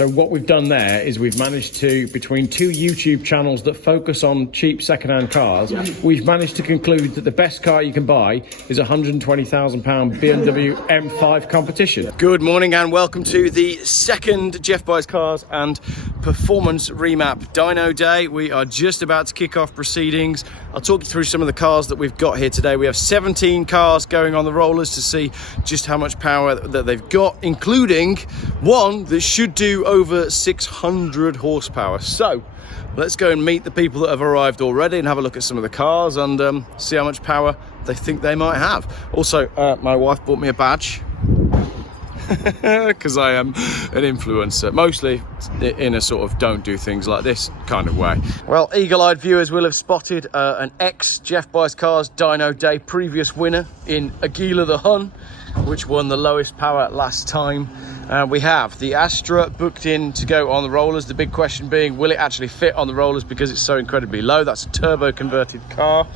So what we've done there is we've managed to, between two YouTube channels that focus on cheap second-hand cars, we've managed to conclude that the best car you can buy is a £120,000 BMW M5 Competition. Good morning and welcome to the second Geoff Buys Cars and Performance Remap Dyno Day. We are just about to kick off proceedings. I'll talk you through some of the cars that we've got here today. We have 17 cars going on the rollers to see just how much power that they've got, including one that should do over 600 horsepower. So let's go and meet the people that have arrived already and have a look at some of the cars and see how much power they think they might have. Also, my wife bought me a badge because I am an influencer, mostly in a sort of don't do things like this kind of way. Well, eagle-eyed viewers will have spotted an ex-Geoff Buys Cars Dyno Day previous winner in Aguila the Hun, which won the lowest power last time. We have the Astra booked in to go on the rollers. The big question being, will it actually fit on the rollers because it's so incredibly low? That's a turbo converted car.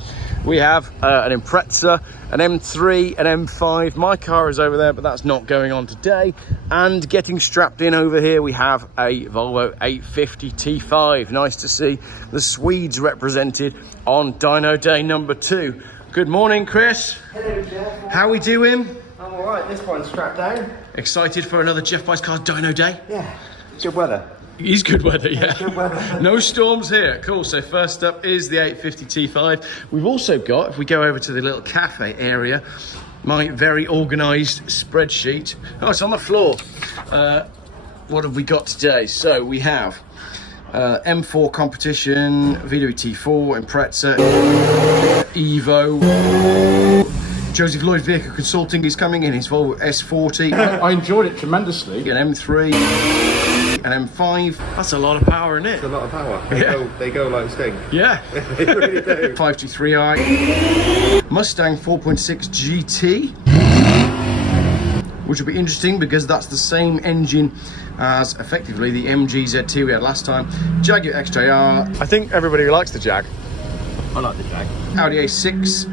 We have an Impreza, an M3, an M5. My car is over there, but that's not going on today. And getting strapped in over here, we have a Volvo 850 T5. Nice to see the Swedes represented on Dyno Day number 2. Good morning, Chris. Hello, Geoff. How we doing? I'm alright, this one's strapped down. Excited for another Geoff Buys Cars Dyno Day? Yeah, good weather. It is good weather, yeah. Good weather. No storms here. Cool. So first up is the 850 T5. We've also got, if we go over to the little cafe area, my very organised spreadsheet. Oh, it's on the floor. What have we got today? So we have M4 Competition, BMW T4, Impreza, Evo. Joseph Lloyd Vehicle Consulting is coming in, his Volvo S40. I enjoyed it tremendously. An M3, an M5. That's a lot of power, isn't it? It's a lot of power. Yeah. They go like stink. Yeah. They really do. 523i. Mustang 4.6 GT. Which will be interesting because that's the same engine as effectively the MG ZT we had last time. Jaguar XJR. I think everybody likes the Jag. I like the Jag. Audi A6.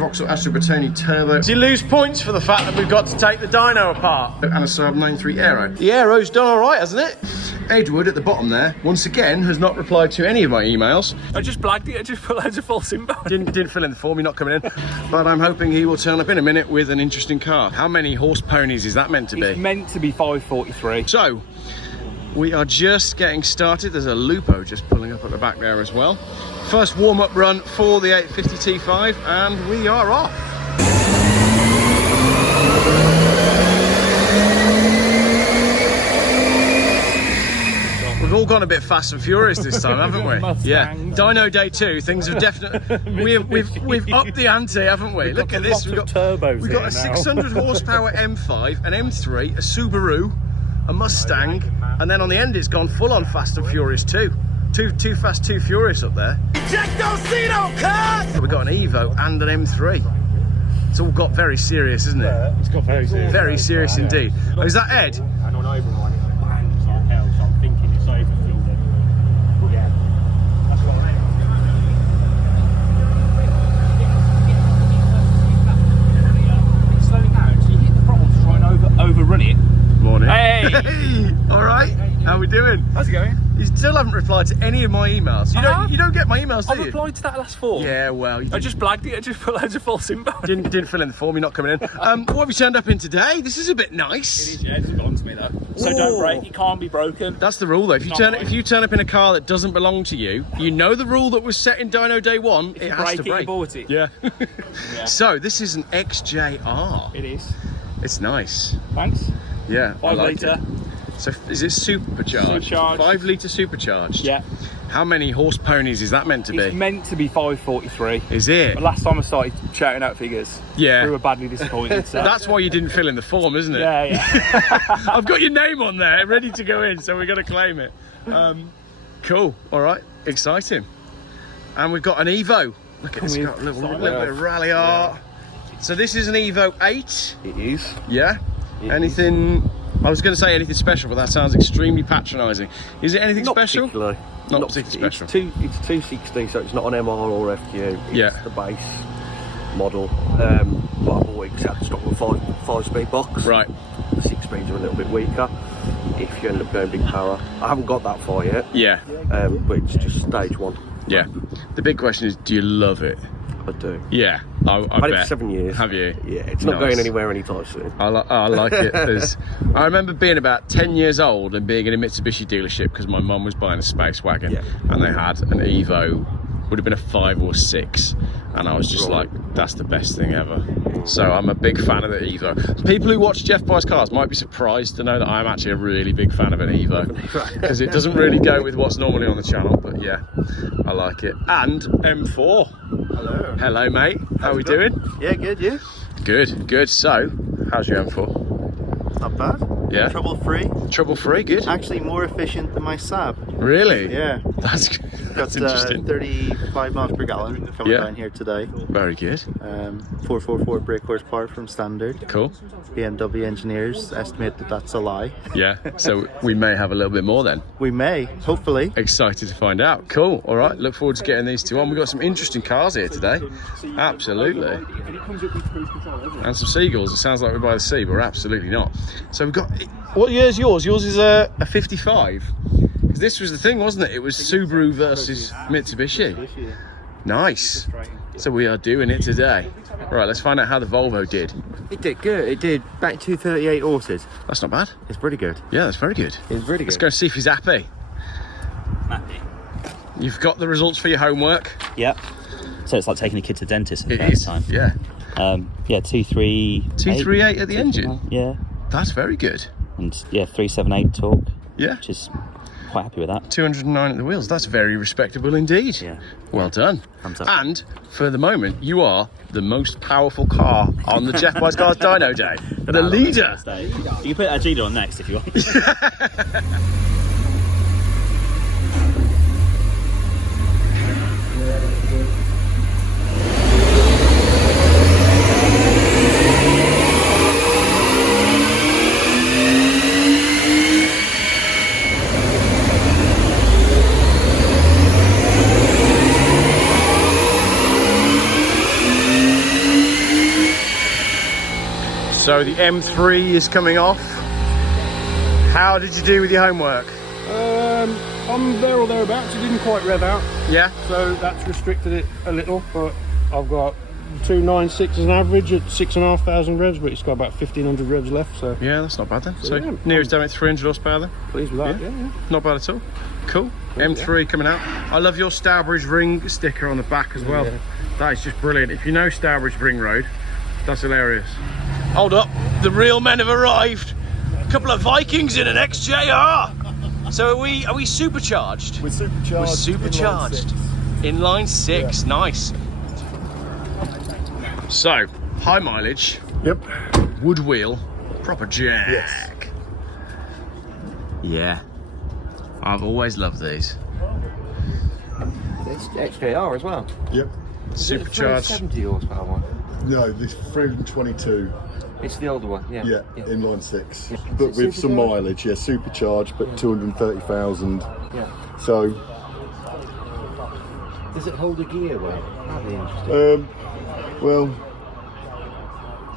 Vauxhall Astra Bertone Turbo. Do you lose points for the fact that we've got to take the dyno apart? And a Saab 93 Aero. The Aero's done all right, hasn't it? Edward at the bottom there, once again, has not replied to any of my emails. I just blagged it, I just put loads of false info. Didn't fill in the form, you're not coming in. But I'm hoping he will turn up in a minute with an interesting car. How many horse ponies is that meant to be? It's meant to be 543. So, we are just getting started. There's a Lupo just pulling up at the back there as well. First warm-up run for the 850 T5 and we are off. We've all gone a bit fast and furious this time, haven't we? Mustang. Yeah. Dyno Day 2, things have definitely we've upped the ante, haven't we? Look at this. We've got a 600 horsepower M5, an M3, a Subaru, a Mustang, and then on the end it's gone full on Fast and Furious 2. Too fast, too furious up there. We've got an Evo and an M3. It's all got very serious, isn't it? It's got very serious. Very serious indeed. Oh, is that Ed? And on override it bangs like hell, so I'm thinking it's overfilled it. Yeah, that's what I mean. Slowing down, so you hit the throttle to try and overrun it. Morning. Hey! Hey! All right. How we doing? How's it going? You still haven't replied to any of my emails. You don't get my emails, do I you? replied to that last form. Yeah, well, I just blagged it, I just put loads of false info. didn't fill in the form. You're not coming in. What have you turned up in today? This is a bit nice. It is, yeah, it doesn't belong to me though. So Ooh. don't break, it can't be broken. That's the rule, though. If you turn up in a car that doesn't belong to you, you know the rule that was set in Dyno Day 1. It has to break. You bought it. Yeah. Yeah. So this is an XJR. It is. It's nice. Thanks. Yeah. 5 litre. So is it supercharged? Supercharged. 5 litre supercharged. Yeah. How many horse ponies is that meant to It's be? meant to be 543. Is it? But last time I started shouting out figures, Yeah. we were badly disappointed. So. That's why you didn't fill in the form, isn't it? Yeah, yeah. I've got your name on there, ready to go in, so we're going to claim it. Cool. All right. Exciting. And we've got an Evo. Look at this. Got a little bit of rally art. So this is an Evo 8. It is. Yeah. Anything? I was going to say anything special, but that sounds extremely patronising. Is it anything special? Particularly. Not particularly special. It's 260, so it's not an MR or FQ. It's Yeah. the base model. But I've always had stock with 5-speed box. Right. The 6 speeds are a little bit weaker. if you end up going big power. I haven't got that far yet, Yeah, but it's just stage 1. yeah. The big question is, do you love it? I do. Yeah, I I've had it bet. for 7 years. Have you? Yeah, it's not Nice. going anywhere anytime soon. I like it. I remember being about 10 years old and being in a Mitsubishi dealership because my mum was buying a space wagon, Yeah. and they had an Evo, would have been a 5 or 6, and I was just Right. like, that's the best thing ever. So I'm a big fan of the Evo. People who watch Geoff Buys Cars might be surprised to know that I'm actually a really big fan of an Evo, because it doesn't really go with what's normally on the channel, but yeah, I like it. And M4. Hello. Hello, mate. How are we doing? Yeah, good, you? Good, good. So, how's your M4? Not bad. Yeah. Trouble free. Trouble free, good. Actually more efficient than my Saab. Really? Yeah. That's Got interesting. 35 miles per gallon coming Yeah. down here today. Very good. 444 brake horsepower from standard. Cool. BMW engineers estimate that that's a lie. Yeah. So we may have a little bit more then. We may, hopefully. Excited to find out. Cool. All right. Look forward to getting these two on. We've got some interesting cars here today. Absolutely. And some seagulls. It sounds like we're by the sea, but we're absolutely not. So we've got. What year's yours? Yours is a 55. 'Cause this was the thing, wasn't it? It was Subaru versus Mitsubishi. Nice. So we are doing it today. Right. Let's find out how the Volvo did. It did good. It did back 238 horses. That's not bad. It's pretty good. Yeah, that's very good. It's really Let's good. go see if he's happy. You've got the results for your homework. Yep. So it's like taking a kid to the dentist at the It first is. time. Yeah. Yeah, 238. 238 at the engine. Yeah. That's very good. And yeah, 378 torque, Yeah. which is quite happy with that. 209 at the wheels. That's very respectable indeed. Yeah. Well done. Thumbs up. And for the moment, you are the most powerful car on the Geoff Buys Cars Dyno Day. The leader. You can put a Gina on next if you want. So the M3 is coming off. How did you do with your homework? I'm there or thereabouts. It didn't quite rev out, Yeah. so that's restricted it a little. But I've got 296 as an average at 6,500 revs, but it's got about 1,500 revs left. So Yeah, that's not bad then. So Yeah. nearest damn it 300 horsepower then. pleased with that. Yeah. Not bad at all. Cool. M3 coming out. I love your Stourbridge Ring sticker on the back as well. Yeah. That is just brilliant. If you know Stourbridge Ring Road, that's hilarious. Hold up, the real men have arrived. A couple of Vikings in an XJR. So are we supercharged? We're supercharged. We're supercharged. Inline 6, nice. So, high mileage, Yep. wood wheel, proper Jag. Yes. Yeah. I've always loved these. It's XKR as well. Yep. Supercharged. 70 horsepower one. No, this 322. It's the older one. Yeah. Yeah, inline 6. But with some mileage, yeah, supercharged, but 230,000. Yeah. So, Does it hold a gear well? That'd be interesting. well,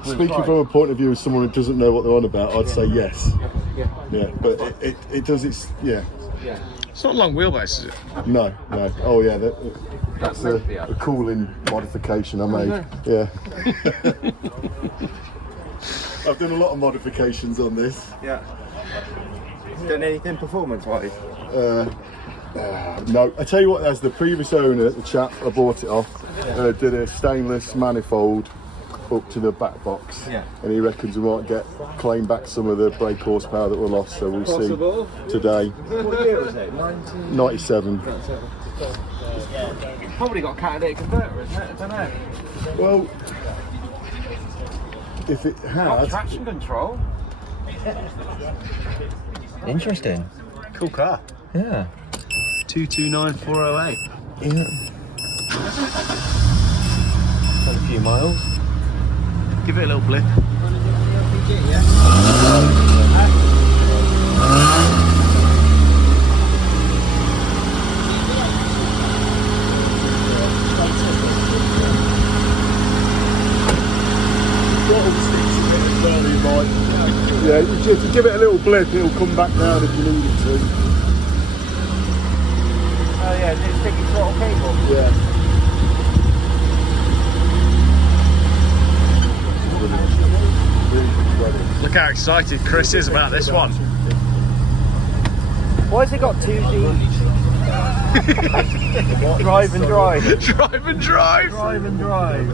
speaking from a point of view of someone who doesn't know what they're on about, I'd say yes. Yeah. Yeah, but it does its, yeah. Yeah. It's not a long wheelbase, is it? No. Oh yeah, that's meant to be a up. cooling modification I made. Yeah. I've done a lot of modifications on this. Yeah. Done anything performance-wise? No, I tell you what, as the previous owner, the chap I bought it off, did a stainless manifold up to the back box. Yeah. And he reckons we might claim back some of the brake horsepower that were lost, so we'll Possible. see today. What year was it? 97. Probably got a catalytic converter, isn't it? I don't know. Well, if it Got had, traction control. Interesting. Cool car. Yeah. 229408. Done a few miles. Give it a little blip. yeah, to give it a little blip, it'll come back down if you need it to. Oh yeah, is it sticky throttle cable? Yeah. Look how excited Chris is about this one. Why has it got 2D? Drive and drive. Drive and drive. Drive and drive.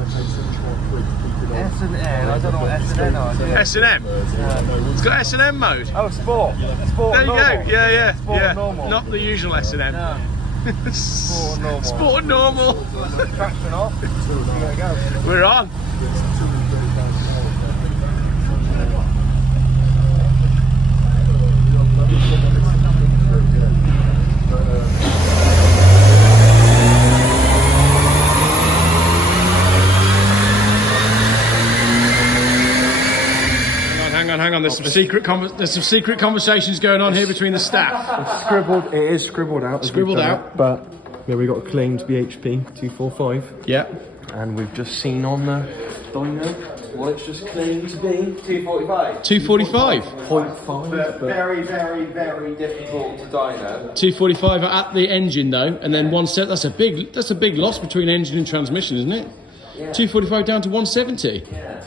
S and N. I don't know what S and N are. S&M. It's got S&M mode. Oh, sport. Sport. There you normal. go. Yeah. Sport and normal. Not the usual S&M. No. Sport and normal. Sport and normal. Traction off. Here we go. We're on. Hang on. There's some secret conversations going on here between the staff. Scribbled, it is scribbled out. Scribbled out. But yeah, we got a claimed BHP 245. Yeah. And we've just seen on the dyno what it's just claimed to be 245. 245. 0.5. But very, very, very difficult to dyno. 245 at the engine though, and then 170. That's a big loss between engine and transmission, isn't it? Yeah. 245 down to 170. Yeah.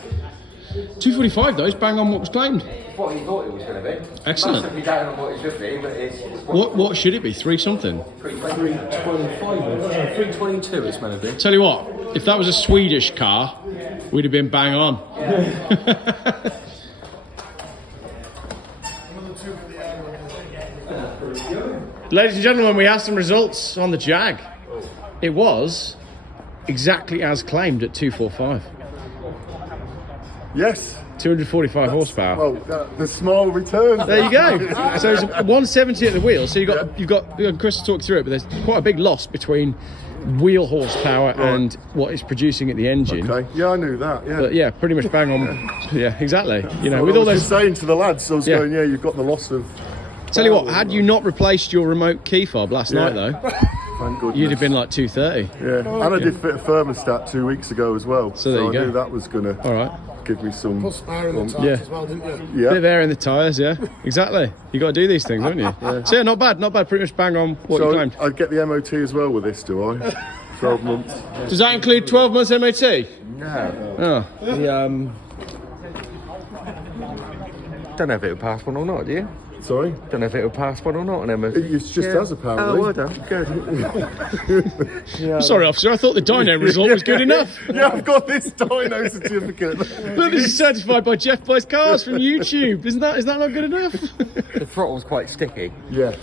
245 though is bang on what was claimed. What you thought it was going to be. Excellent. Must be down on what it should be, but it's What should it be? 3 something. 325. 322 it's meant to be. Tell you what, if that was a Swedish car, we'd have been bang on. Ladies and gentlemen, we have some results on the Jag. It was exactly as claimed at 245. Yes. 245 horsepower. Well, the small return. There you go. So it's 170 at the wheel. So you've got Chris to talk through it, but there's quite a big loss between wheel horsepower and what is producing at the engine. Okay. Yeah, I knew that. Yeah. But yeah, pretty much bang on. Yeah, exactly. You know, So with I all was those. just saying to the lads, I was Yeah. going, yeah, you've got the loss of. Tell you what, had you not replaced your remote key fob last night though, Thank goodness. you'd have been like 230. Yeah, and I did fit a thermostat 2 weeks ago as well. So there you I go. knew that was gonna All right. give me some. Put spare in the tyres Yeah. as well, didn't you? Yeah. Bit of air in the tyres, yeah. Exactly. You got to do these things, don't you? So yeah, not bad. Pretty much bang on what you So claimed. I'd get the MOT as well with this, do I? 12 months. Does that include 12 months MOT? no. Oh. Don't know if it'll pass one or not, do you? Sorry? Don't know if it'll pass one or not on MOT. It's just us apparently. Oh, well done. Good. Sorry, officer. I thought the dyno result was good enough. Yeah, I've got this dyno certificate. Look, this is certified by Geoff Buys Cars from YouTube. Is that not good enough? The throttle's quite sticky, Yeah.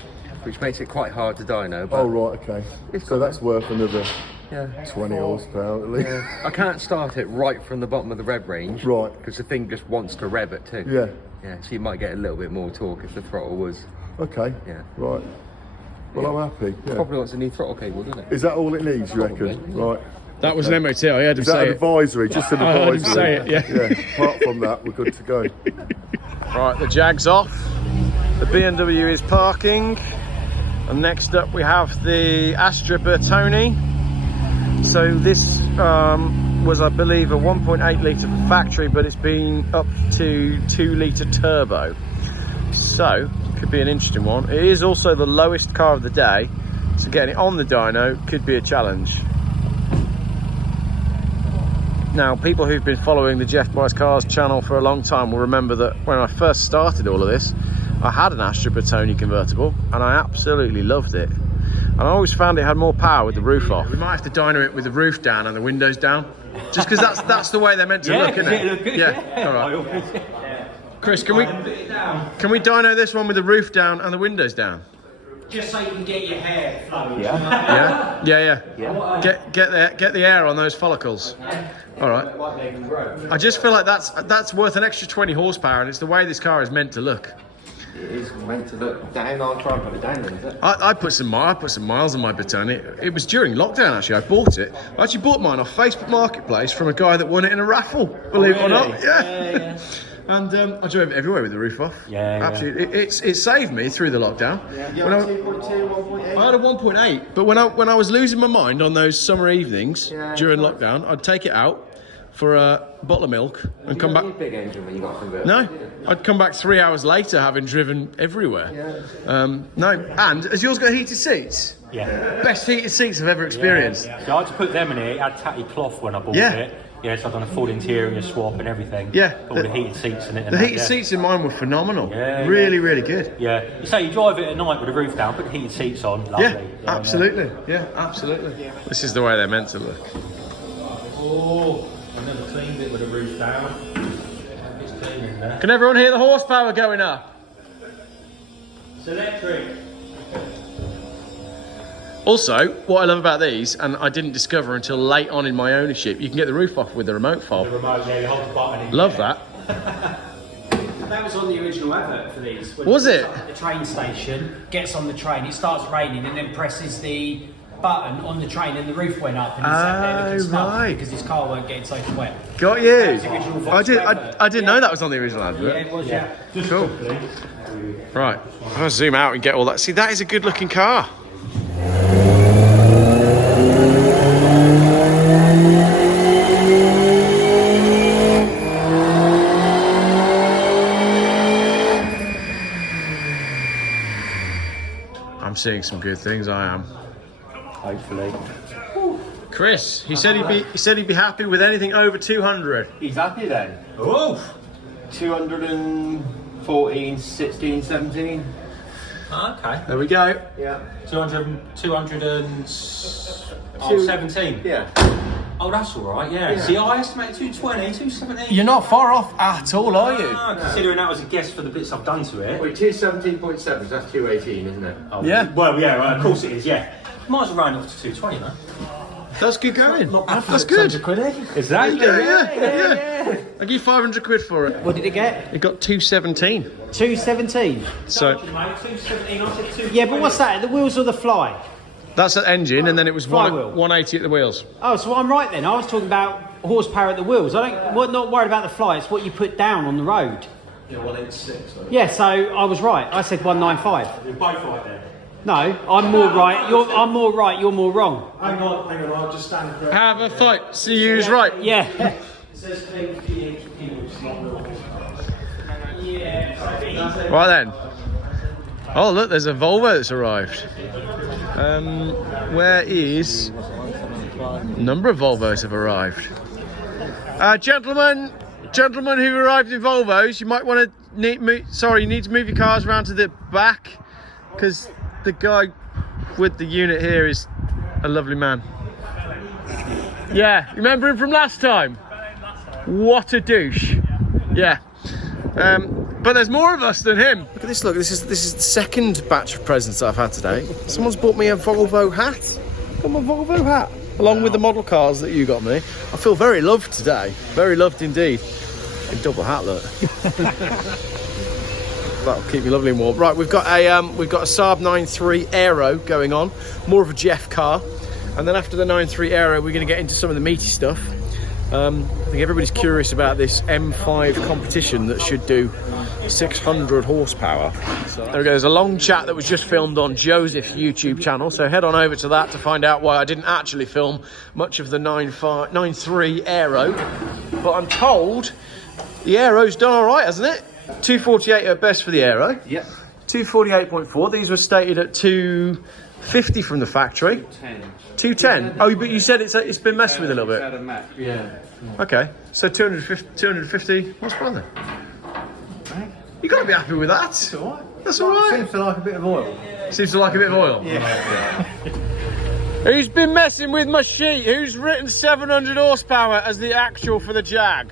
which makes it quite hard to dyno. But Oh, right, okay. So that's worth another yeah. 20 horsepower at least. I can't start it right from the bottom of the rev range. Right. Because the thing just wants to rev it too. Yeah. Yeah, so you might get a little bit more torque if the throttle was. Okay. Yeah. Right. Well, I'm happy. Yeah. Probably wants a new throttle cable, doesn't it? Is that all it needs, you reckon? Right. That was an MOT. I heard him Is that say an it. advisory? Just an I advisory. heard him say it, yeah. Apart from that, we're good to go. Right, the Jag's off. The BMW is parking. And next up we have the Astra Bertone. So this was, I believe, a 1.8 litre factory, but it's been up to 2 litre turbo. So, could be an interesting one. It is also the lowest car of the day, so getting it on the dyno could be a challenge. Now, people who've been following the Geoff Buys Cars channel for a long time will remember that when I first started all of this, I had an Astra Bertone convertible, and I absolutely loved it. And I always found it had more power with the roof off. We might have to dyno it with the roof down and the windows down, just because that's the way they're meant to look, isn't it? Yeah. All right. Chris, can we dyno this one with the roof down and the windows down? Just so you can get your hair flowing. Yeah. Get the air on those follicles. All right. I just feel like that's worth an extra 20 horsepower, and it's the way this car is meant to look. It is meant to look down. I'll try and put it down then, is it? I put some miles on my Bertone. It was during lockdown actually. I bought it. I actually bought mine off Facebook Marketplace from a guy that won it in a raffle. Believe it or not, yeah. And I drove it everywhere with the roof off. Absolutely. It saved me through the lockdown. You had a 2.2, 1.8? I had a 1.8, but when I was losing my mind on those summer evenings during lockdown, I'd take it out, for a bottle of milk and come back. Big engine when you got converted. No, I'd come back 3 hours later having driven everywhere. No, and has yours got heated seats? Yeah. Best heated seats I've ever experienced. Yeah, I had to put them in here. It had tatty cloth when I bought it. Yeah, so I've done a full interior swap and everything. Yeah. Got all the heated seats in it. The heated seats in mine were phenomenal. Yeah, really, really good. Yeah. You say you drive it at night with the roof down, put the heated seats on. Lovely. Yeah, absolutely. Yeah, absolutely. This is the way they're meant to look. Oh, I never cleaned it with the roof down. It's clean in there. Can everyone hear the horsepower going up? It's electric. Also, what I love about these, and I didn't discover until late on in my ownership, you can get the roof off with the remote fob. The remote, yeah, you hold the button in. Love that. That was on the original advert for these. When Was it it? gets up at the train station, gets on the train, it starts raining, and then presses the button on the train, and the roof went up, and he sat there looking smug because his car weren't getting soaking wet. Got you. That was the original Volkswagen advert. I didn't know that was on the original advert. Yeah, it was, yeah. Cool. Right, I'll zoom out and get all that. See, that is a good looking car. I'm seeing some good things, I am. Hopefully. Chris, he said he'd be happy with anything over 200. He's happy then. Oh! 214, 16, 17. Okay. There we go. Yeah. 217. Yeah. Oh, that's all right, yeah. See, I estimated 220, 217. You're not far off at all, are you? Considering that was a guess for the bits I've done to it. Wait, 217.7, so that's 218, isn't it? Oh, Yeah. Well, yeah, right, of course it is, yeah. Might as well round up to 220, man. That's good going. That's good. Exactly. Yeah. I give you 500 quid for it. What did it get? It got 217. 217. So 217, I said 2. Yeah, but what's that? The wheels or the fly? that's the engine, and then it was Flywheel. 180 at the wheels. Oh, so I'm right then. I was talking about horsepower at the wheels. We're not worried about the fly. It's what you put down on the road. Yeah, 186. Yeah, so I was right. I said 195. You're both right there. No, I'm more right. I'm more right. You're more wrong. Hang on, I'll just stand correct. Have a fight. See who's right. Yeah. It says clean which is not real. Yeah. Right then. Oh look, there's a Volvo that's arrived. Where is? A number of Volvos have arrived. Gentlemen who arrived in Volvos, you might want to you need to move your cars around to the back, because the guy with the unit here is a lovely man. Yeah, remember him from last time? What a douche. Yeah. But there's more of us than him. Look at this, look, this is the second batch of presents that I've had today. Someone's bought me a Volvo hat. Got my Volvo hat, along with the model cars that you got me. I feel very loved today, very loved indeed. A double hat, look. That'll keep me lovely and warm. Right, we've got a Saab 9.3 Aero going on, more of a Geoff car. And then after the 9.3 Aero, we're going to get into some of the meaty stuff. I think everybody's curious about this M5 competition that should do 600 horsepower. There we go, there's a long chat that was just filmed on Joseph's YouTube channel, so head on over to that to find out why I didn't actually film much of the 9.3 Aero. But I'm told the Aero's done all right, hasn't it? 248 at best for the Aero. Yep. 248.4. These were stated at 250 from the factory. 210. Oh, but you said it's been messed with a little bit. Yeah. Okay, so 250 horsepower then. You got to be happy with that. That's all right. That's all right. Seems to like a bit of oil. Seems to like a bit of oil. Yeah. Who's been messing with my sheet? Who's written 700 horsepower as the actual for the Jag?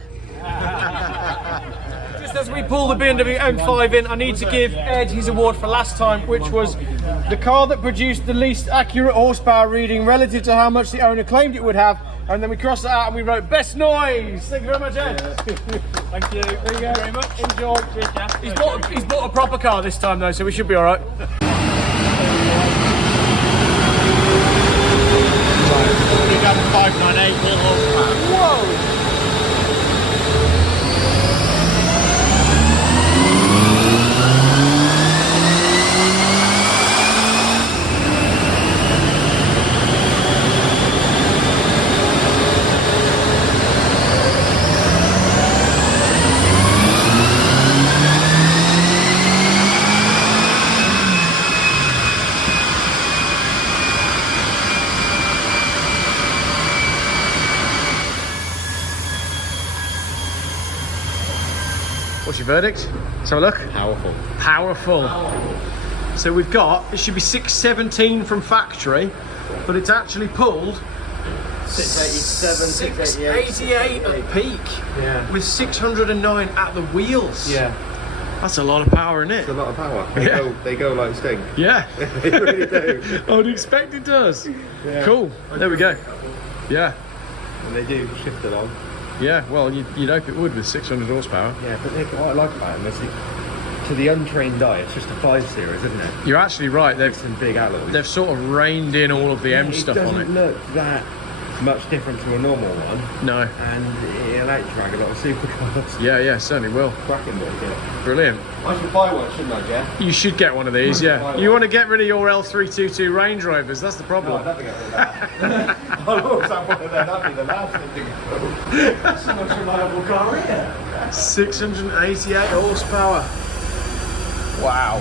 Just as we pull the BMW M5 in, I need to give Ed his award for last time, which was the car that produced the least accurate horsepower reading relative to how much the owner claimed it would have. And then we crossed it out and we wrote best noise. Thank you very much, Ed. Thank you. There you go. Very much. Enjoy. He's bought a proper car this time though, so we should be all right. We got 598 horsepower. Whoa. What's your verdict? Let's have a look. Powerful. Powerful. So we've got, it should be 617 from factory, but it's actually pulled 687, 688 at peak, Yeah. with 609 at the wheels. Yeah. That's a lot of power, isn't it? It's a lot of power. Yeah. They go like stink. Yeah. They really do. I would expect it does. Yeah. Cool. There we go. Yeah. And they do shift along. Yeah, well, you'd hope it would with 600 horsepower. Yeah, but what I like about them is to the untrained eye, it's just a 5 Series, isn't it? You're actually right. With some big alloys. They've sort of reined in all of the M stuff on it. It doesn't look that much different to a normal one. No. And it'll out-drag a lot of supercars. Yeah, certainly will. Cracking little bit. Brilliant. I should buy one, shouldn't I, Jeff? You should get one of these, yeah. You want to get rid of your L322 Range Rovers, that's the problem. No, I'd never get rid of that. I'll always have one of them, that'd be the last thing to go. That's the most reliable car here. 688 horsepower. Wow.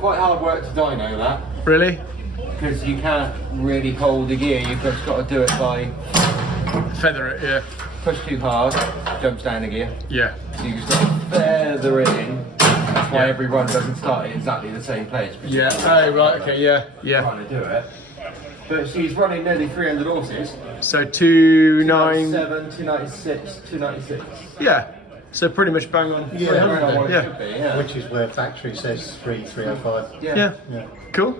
Quite hard work to dyno that, Really? because you can't really hold the gear, you've just got to do it by Feather it, yeah. push too hard, jumps down the gear. Yeah. So you just got to feather it in. That's why Yeah. every run doesn't start at exactly the same place. Yeah. Oh, right, okay, yeah. Trying to do it. But she's running nearly 300 horses. So 297. 297, 296, 296. Yeah. So pretty much bang on. Yeah, 300 then, what it yeah. should be, yeah. Which is where factory says 305. Yeah. Cool.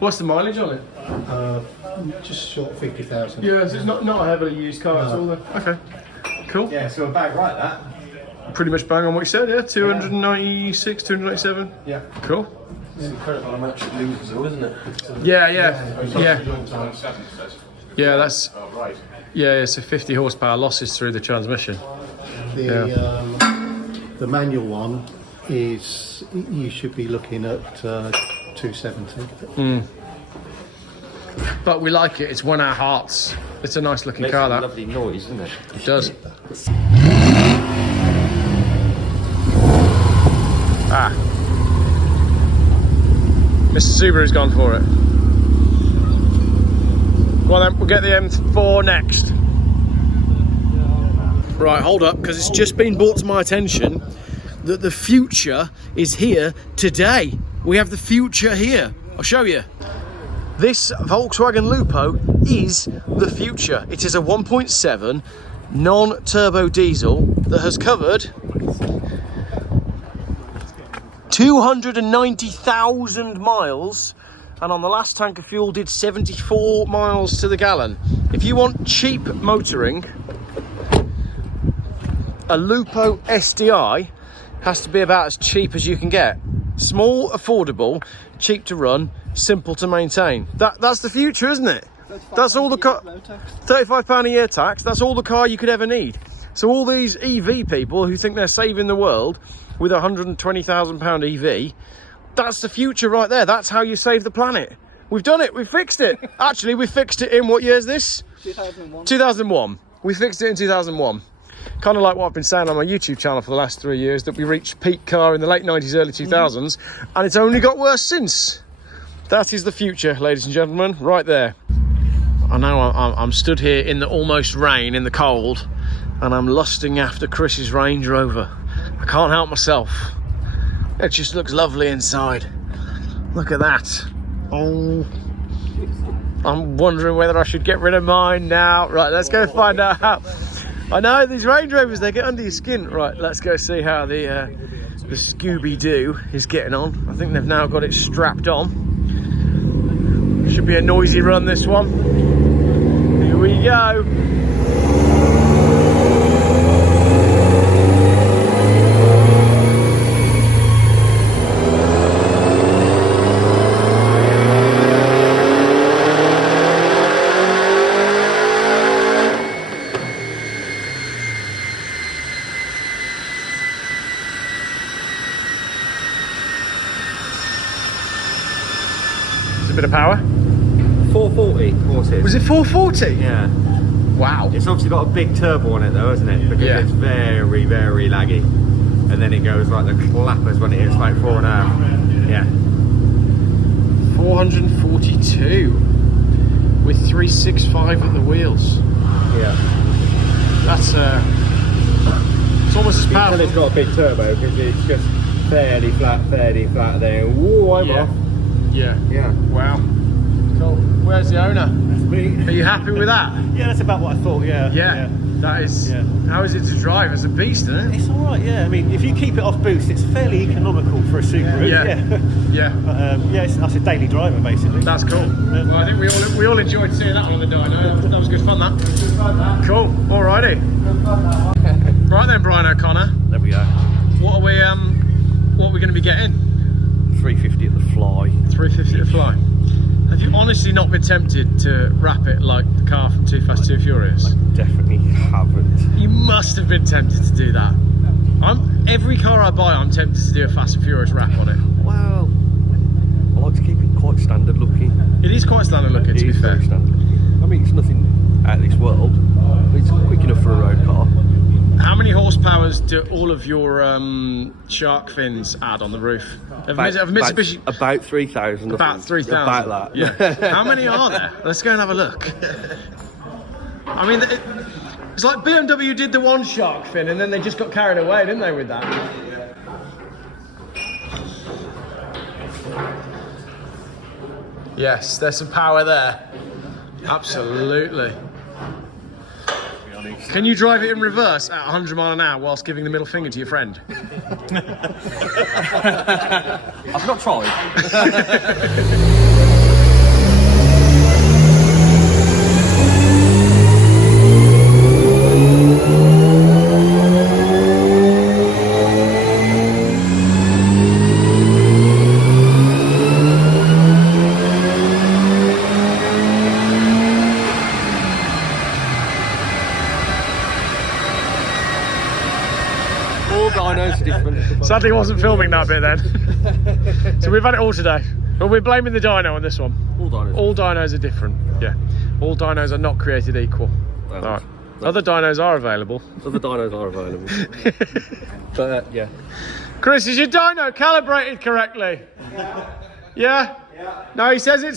What's the mileage on it? Just short of 50,000. Yeah, so it's not a heavily used car at all then. Okay. Cool. Yeah, so about right that. Pretty much bang on what you said, yeah? 296, 297. Yeah. Cool. It's incredible how much it loses though, isn't it? Yeah. Yeah, that's... Yeah, so 50 horsepower losses through the transmission. The manual one is, you should be looking at 270. But we like it, it's won our hearts. It's a nice looking car, that. Lovely noise, isn't it? It does. Ah. Mr. Subaru's gone for it. Well then, we'll get the M4 next. Right, hold up, because it's just been brought to my attention that the future is here today. We have the future here. I'll show you. This Volkswagen Lupo is the future. It is a 1.7 non-turbo diesel that has covered 290,000 miles, and on the last tank of fuel did 74 miles to the gallon. If you want cheap motoring, a Lupo SDI has to be about as cheap as you can get. Small, affordable, cheap to run, simple to maintain. That's the future, isn't it? That's all the car. £35 a year tax. That's all the car you could ever need. So all these EV people who think they're saving the world with a £120,000 EV, that's the future right there. That's how you save the planet. We've done it. We've fixed it. Actually, we fixed it in what year is this? 2001. 2001. We fixed it in 2001. Kind of like what I've been saying on my YouTube channel for the last 3 years, that we reached peak car in the late 90s, early 2000s, and it's only got worse since. That is the future, ladies and gentlemen, right there. I know I'm stood here in the almost rain, in the cold, and I'm lusting after Chris's Range Rover. I can't help myself. It just looks lovely inside. Look at that. Oh, I'm wondering whether I should get rid of mine now. Right, let's go find out. I know these Range Rovers, they get under your skin. Right, let's go see how the Scooby-Doo is getting on. I think they've now got it strapped on. Should be a noisy run, this one. Here we go. horsepower? 440 horses. Was it 440? Yeah. Wow. It's obviously got a big turbo on it though, isn't it? Because Yeah. it's very, very laggy. And then it goes like the clappers when it hits like 4.5. Yeah. 442 with 365 at the wheels. Yeah. That's it's almost as And powerful. it's got a big turbo because it's just fairly flat there. Whoa, I'm Yeah. off. Yeah. Yeah. Wow. Cool. Where's the owner? That's me. Are you happy with that? Yeah, that's about what I thought, yeah. Yeah. That is. Yeah. How is it to drive? It's a beast, isn't it? It's alright, yeah. I mean, if you keep it off boost, it's fairly economical for a Subaru. Yeah. Yeah. Yeah, that's a daily driver basically. That's cool. Well, I think we all enjoyed seeing that one on the dyno. That was good fun. That. Cool. Alrighty. Right then, Brian O'Connor. There we go. What are we going to be getting? 350 at the fly. 350 to fly. Have you honestly not been tempted to wrap it like the car from Too Fast, Too Furious? Definitely haven't. You must have been tempted to do that. Every car I buy, I'm tempted to do a Fast and Furious wrap on it. Well, I like to keep it quite standard looking. It is quite standard looking, to be fair. Very standard looking. I mean, it's nothing out of this world. It's quick enough for a road car. How many horsepowers do all of your shark fins add on the roof? Of Mitsubishi? About 3,000. About 3,000. About that. Yeah. How many are there? Let's go and have a look. I mean, it's like BMW did the one shark fin and then they just got carried away, didn't they, with that? Yes, there's some power there. Absolutely. Can you drive it in reverse at 100 miles an hour whilst giving the middle finger to your friend? I've not tried. Sadly, I wasn't filming that bit then. So we've had it all today. But we're blaming the dyno on this one. All dynos are different. Yeah. All dynos are not created equal. No. Right. Other dynos are available. Other dynos are available. But yeah. Chris, is your dyno calibrated correctly? Yeah? No, he says it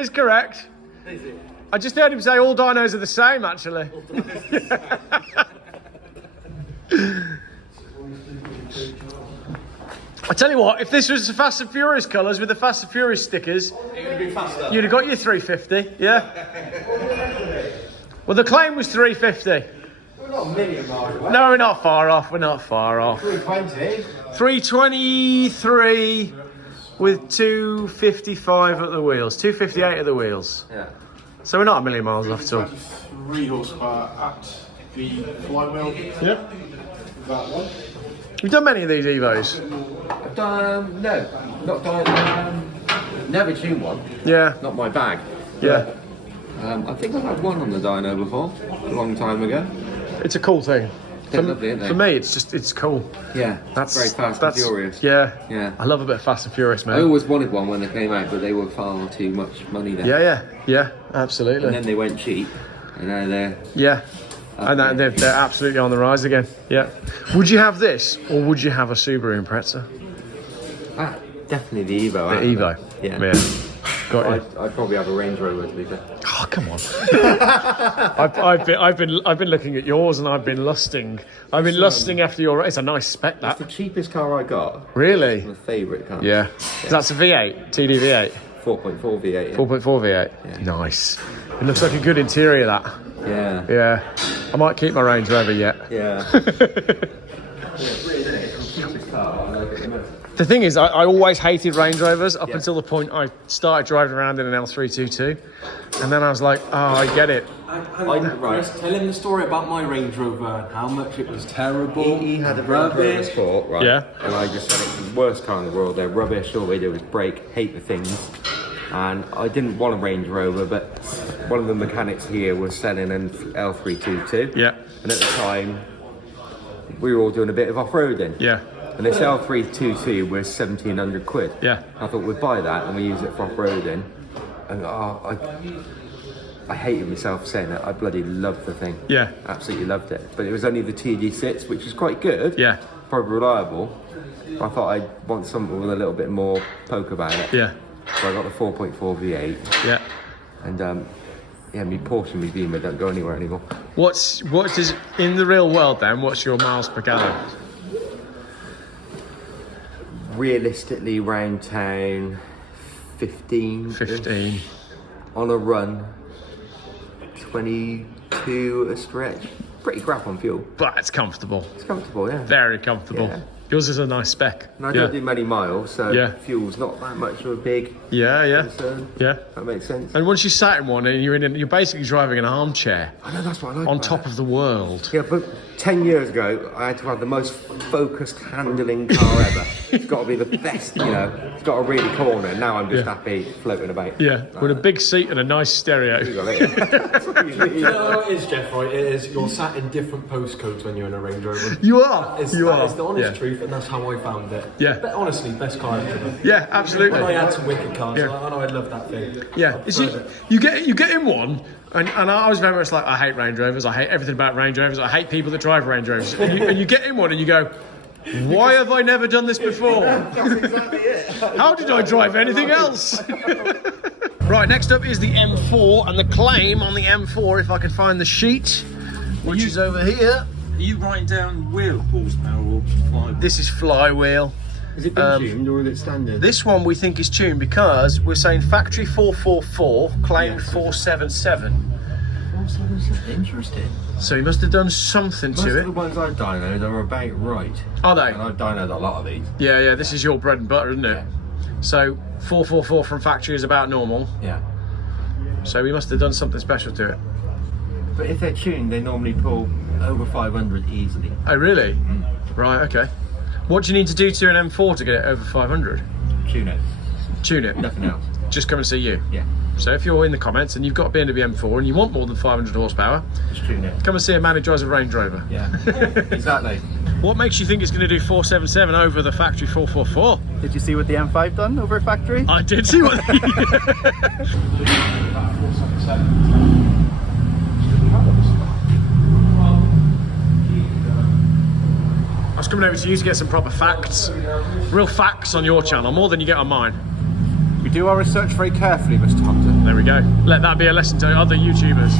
is correct. Is it? I just heard him say all dynos are the same, actually. I tell you what, if this was the Fast and Furious colours with the Fast and Furious stickers, it would be faster. You'd have got your 350, yeah? Well, the claim was 350. We're not a million miles away. No, we're not far off. We're not far off. 320. 323 with 255 at the wheels, 258 at the wheels. Yeah. So we're not a million miles off at all. 3 horsepower at the flywheel. Yep. That one. You've done many of these Evos? I've done, no, not done, never tuned one, Yeah. not my bag. Yeah. I think I've had one on the dyno before, a long time ago. It's a cool thing. They're lovely, aren't they? For me, it's cool. Yeah, That's very fast and furious. Yeah. Yeah. I love a bit of Fast and Furious, man. I always wanted one when they came out, but they were far too much money then. Yeah, absolutely. And then they went cheap, and now they're... Yeah. And they're absolutely on the rise again. Yeah. Would you have this, or would you have a Subaru Impreza? Ah, definitely the Evo. The Evo. Yeah. Got you. I'd probably have a Range Rover to be fair. Oh, come on. I've been looking at yours and I've been lusting. I've been lusting after your. It's a nice spec, that. It's the cheapest car I got. Really? My favourite car. Yeah. That's a V8, TD V8. 4.4 V8. Yeah. 4.4 V8. Yeah. Nice. It looks like a good interior, that. Yeah. Yeah. I might keep my Range Rover yet. Yeah. The thing is, I always hated Range Rovers up until the point I started driving around in an L322. And then I was like, oh, I get it. Chris, tell him the story about my Range Rover and how much it was terrible. He had a Range Rover Sport, right? Yeah. And I just said it's the worst car in the world. They're rubbish. All they do is break. Hate the things. And I didn't want a Range Rover, but one of the mechanics here was selling an L322. Yeah. And at the time, we were all doing a bit of off-roading. Yeah. And this L322 was 1,700 quid. Yeah. I thought we'd buy that and we use it for off-roading. And I hated myself saying that. I bloody loved the thing. Yeah. Absolutely loved it. But it was only the TD6, which was quite good. Yeah. Probably reliable. But I thought I'd want something with a little bit more poke about it. Yeah. So I got the 4.4 V8. Yeah. And yeah, me Porsche and me Beamer don't go anywhere anymore. What is in the real world then? What's your miles per gallon? Realistically, round town, 15. 15. On a run, 22 a stretch. Pretty crap on fuel. But it's comfortable. It's comfortable, yeah. Very comfortable. Yeah. Yours is a nice spec. And I don't do many miles, so Yeah. fuel's not that much of a big Yeah. concern. Yeah. That makes sense. And once you sat in one and you're basically driving an armchair I know, that's what I like on about top it. of the world. Yeah, but 10 years ago, I had to have the most focused handling car ever. It's got to be the best, you know. It's got a really corner. Now I'm just happy floating about. Yeah, with a big seat and a nice stereo. You know what it is, Geoff, right? It is, you're sat in different postcodes when you're in a Range Rover. You are. It's, You that are. is the honest Yeah. truth, and that's how I found it. Yeah. But honestly, best car ever. Yeah, absolutely. When I had some wicked cars, Yeah. I know I love that thing. Yeah, you get in one, and I was very much like, I hate Range Rovers, I hate everything about Range Rovers, I hate people that drive Range Rovers. And you get in one and you go, why have I never done this before? That's exactly it. How did I drive anything else? Right, next up is the M4 and the claim on the M4, if I can find the sheet, which is over here. Are you writing down wheel horsepower or flywheel? This is flywheel. Is it been tuned or is it standard? This one we think is tuned because we're saying factory 444, claim 477. 477. Interesting. So he must have done something Most to of it. the ones I've dynoed are about right. Are they? And I've dynoed a lot of these. Yeah, this is your bread and butter, isn't it? Yeah. So 444 from factory is about normal. Yeah. So we must have done something special to it. But if they're tuned, they normally pull over 500 easily. Oh, really? Right, okay. What do you need to do to an M4 to get it over 500? Tune it. Tune it. Nothing else. Just come and see you. Yeah. So if you're in the comments and you've got a BMW M4 and you want more than 500 horsepower, Just tune it. come and see a man who drives a Range Rover. Yeah. Exactly. What makes you think it's going to do 477 over the factory 444? Did you see what the M5 done over at factory? I did see what I was coming over to you to get some proper facts. Real facts on your channel, more than you get on mine. We do our research very carefully, Mr. Hunter. There we go. Let that be a lesson to other YouTubers.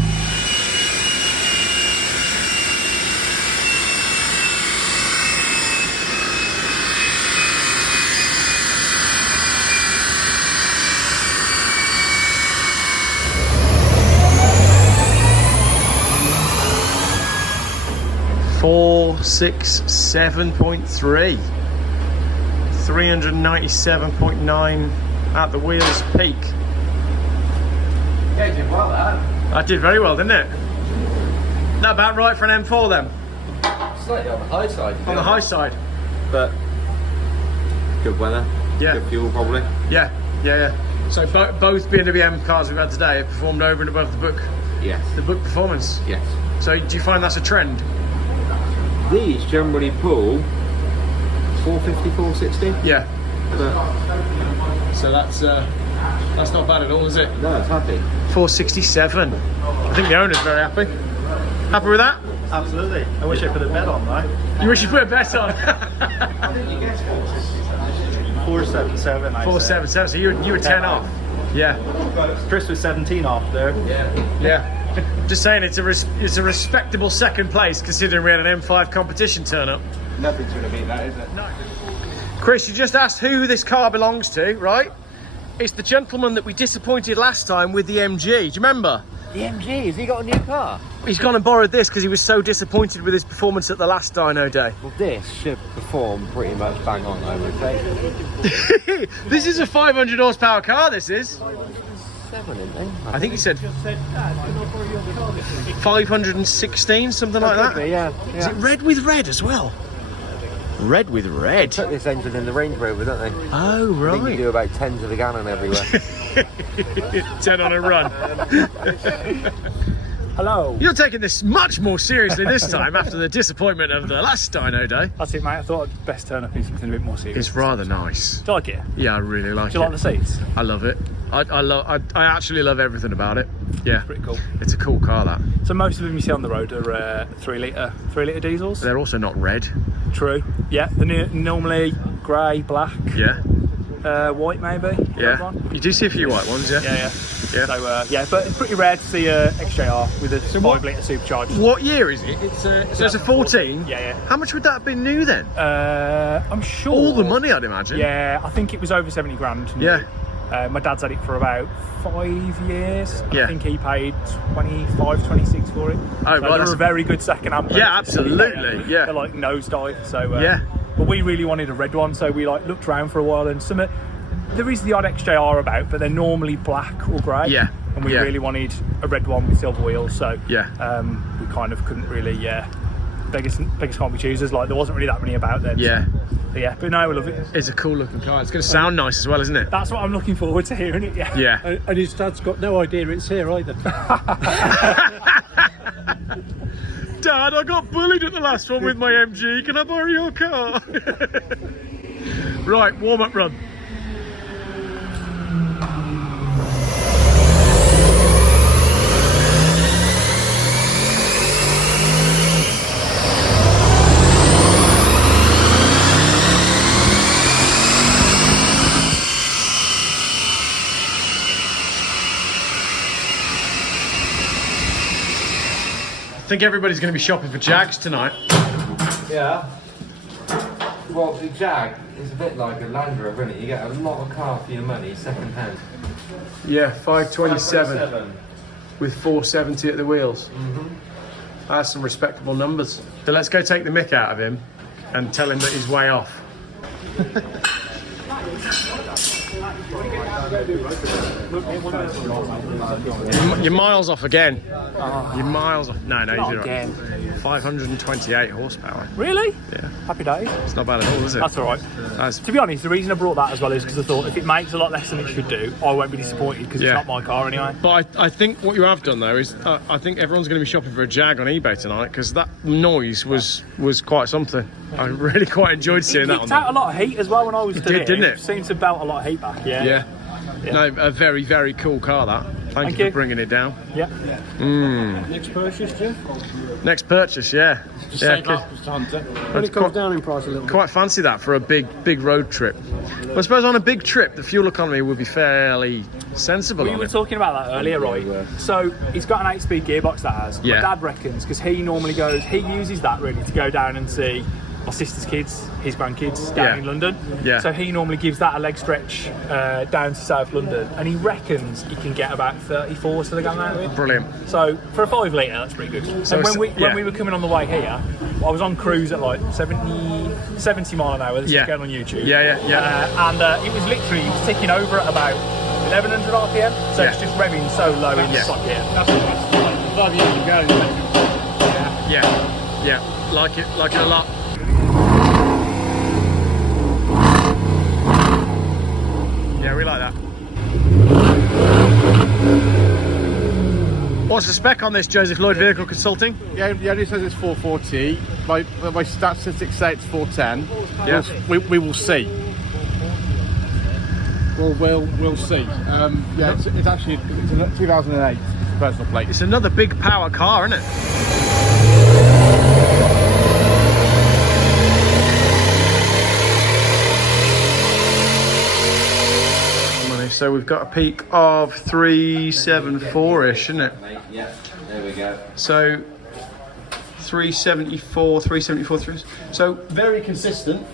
$467.3, 397.9 at the wheel's peak. Yeah, you did well, that. That did very well, didn't it? Not about right for an M4 then. Slightly on the high side. On the high side. But good weather. Yeah. Good fuel, probably. Yeah. So both BMW M cars we've had today have performed over and above the book Yes. performance. Yes. So do you find that's a trend? These generally pull 450, 460. Yeah. But So that's not bad at all, is it? no, it's happy. 467. I think the owner's very happy. Happy with that? Absolutely. I wish I put a bet on now. You wish you put a bet on. 477. 477. So you were 10 off. Yeah. Chris was 17 off there. Yeah. Just saying, it's a respectable second place considering we had an M5 competition turn up. Nothing's going to beat that, is it? No. Chris, you just asked who this car belongs to, right? It's the gentleman that we disappointed last time with the MG. Do you remember? The MG, has he got a new car? He's gone and borrowed this because he was so disappointed with his performance at the last dyno day. Well, this should perform pretty much bang on, I would say. This is a 500 horsepower car, this is. 7, isn't it? I think he said 516, something like that. Yeah. Is it red with red as well? Red with red? Put this engine in the Range Rover, don't they? Oh, I think you right. do about 10 to the gallon everywhere. 10 on a run. Hello. You're taking this much more seriously this time after the disappointment of the last dyno day. That's it, mate. I thought I'd best turn up in something a bit more serious. It's rather nice. Do you like it? Yeah, I really like it. Do you like the seats? I love it. I actually love everything about it. Yeah, Pretty cool. it's a cool car, that. So most of them you see on the road are 3 litre diesels. They're also not red. True. Yeah, they're normally grey, black, Yeah, white maybe. yeah. One. You do see a few white ones, yeah. Yeah. Yeah. So yeah, but it's pretty rare to see a XJR with a 5 litre supercharged. What year is it? It's a 14. Yeah. How much would that have been new then? I'm sure. All the money, I'd imagine. Yeah, I think it was over 70 grand. New. Yeah. My dad's had it for about 5 years. Yeah. I think he paid 25, 26 for it. Oh, so right, they're that's a very good second-hand purchase. Yeah, absolutely. Yeah. They're like nosedive. So Yeah. But we really wanted a red one, so we like looked around for a while, and there is the odd XJR about, but they're normally black or grey. Yeah. And we Yeah. really wanted a red one with silver wheels, so Yeah. we kind of couldn't really. Beggars can't be choosers. Like there wasn't really that many about then. Yeah. So, yeah, but no, we love it. It's a cool looking car. It's going to sound nice as well, isn't it? That's what I'm looking forward to hearing it. Yeah. Yeah. And his dad's got no idea it's here either. Dad, I got bullied at the last one with my MG. Can I borrow your car? Right, warm-up run. I think everybody's going to be shopping for Jags tonight. Yeah. Well, the Jag is a bit like a Land Rover, isn't it? You get a lot of car for your money, second hand. Yeah, 527 with 470 at the wheels. That's some respectable numbers. So let's go take the mick out of him and tell him that he's way off. You're miles off again. You're miles off. No, Not you're again. 528 horsepower. Really? Yeah. Happy days. It's not bad at all, is it? That's all right. That's, To be honest, the reason I brought that as well is because I thought if it makes a lot less than it should do, I won't be disappointed because Yeah. it's not my car anyway. but I think what you have done though is I think everyone's going to be shopping for a Jag on eBay tonight because that noise was quite something. I really quite enjoyed seeing It that on kicked out a lot of heat as well when I was doing did, didn't it? Seemed to belt a lot of heat back. Yeah. Yeah. No, a very, very cool car that. Thank you for bringing it down. Yeah. Next purchase, Geoff? Next purchase, yeah. Just Yeah, save up, Mr. Hunter. When That's it comes quite- down in price a little bit. quite fancy that for a big road trip. But I suppose on a big trip, the fuel economy would be fairly sensible. We on were it. talking about that earlier, right? So he's got an 8-speed gearbox that has. Yeah. My dad reckons because he normally he uses that really to go down and see my sister's kids, his grandkids down Yeah. in London. Yeah. So he normally gives that a leg stretch down to South London, and he reckons he can get about 34 to the gallon out of it. Brilliant. So for a 5 litre, that's pretty good. So And it's- when we were coming on the way here, I was on cruise at like 70 mile an hour. This Yeah. is going on YouTube. Yeah. And it was literally ticking over at about 1100 RPM. So it's Yeah. just revving so low in Yeah. stock gear. Yeah. Like it a lot. Yeah, we like that. What's the spec on this, Joseph Lloyd Vehicle Consulting? Yeah, it only says it's 440. My statistics say it's 410. Yeah. We will see. We'll see. Yeah, it's actually it's a 2008 personal plate. It's another big power car, isn't it? So we've got a peak of 374-ish, isn't it? Yeah, there we go. So 374. So very consistent.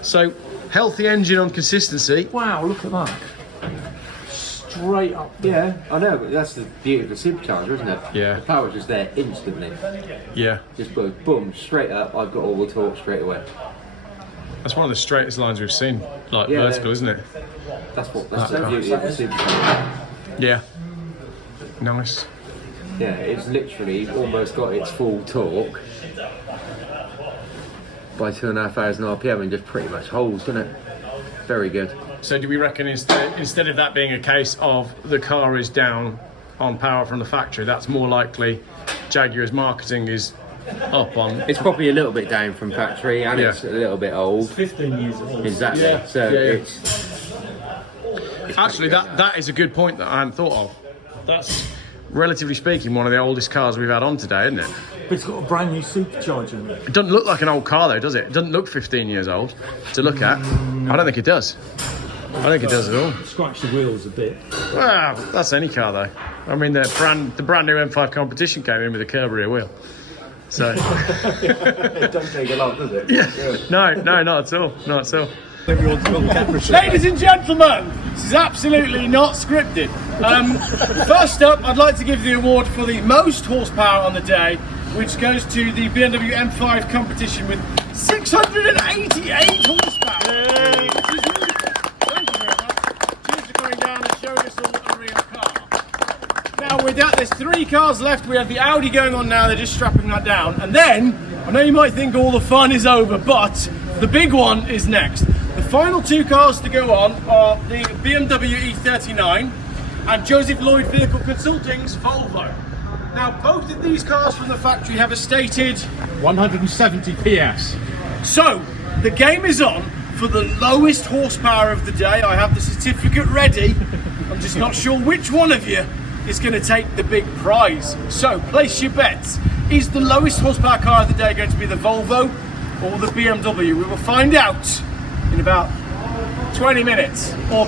So healthy engine on consistency. Wow, look at that. Straight up. Yeah, I know, but that's the beauty of the supercharger, isn't it? Yeah. The power's just there instantly. Yeah. Just goes boom, straight up, I've got all the torque straight away. That's one of the straightest lines we've seen, like Yeah, vertical, isn't it? That's the beauty of the supercharger. Yeah. Nice. Yeah, it's literally almost got its full torque by 2,500 RPM and just pretty much holds, doesn't it? Very good. So do we reckon instead of that being a case of the car is down on power from the factory, that's more likely Jaguar's marketing is up on... It's probably a little bit down from factory and it's a little bit old. 15 years old. Exactly. Yeah. So Yeah. it's Actually, that is a good point that I hadn't thought of. That's, relatively speaking, one of the oldest cars we've had on today, isn't it? But it's got a brand new supercharger in it. It doesn't look like an old car though, does it? It doesn't look 15 years old to look at. I don't think it does. I don't think it does at all. Scratch the wheels a bit. Well, that's any car though. I mean, the brand new M5 Competition came in with a curb rear wheel. So It doesn't take a lot, does it? yeah. No, not at all. Not at all. Everyone's got the camera shot. Ladies and gentlemen, this is absolutely not scripted. First up, I'd like to give the award for the most horsepower on the day, which goes to the BMW M5 Competition with 688 horsepower. Which is beautiful. Thank you very much. Cheers for coming down and showing us all a real car. Now with that, there's 3 cars left. We have the Audi going on now, they're just strapping that down. And then, I know you might think all the fun is over, but the big one is next. The final 2 cars to go on are the BMW E39 and Joseph Lloyd Vehicle Consulting's Volvo. Now, both of these cars from the factory have a stated 170 PS. So, the game is on for the lowest horsepower of the day. I have the certificate ready. I'm just not sure which one of you is going to take the big prize. So, place your bets. Is the lowest horsepower car of the day going to be the Volvo or the BMW? We will find out in about 20 minutes, or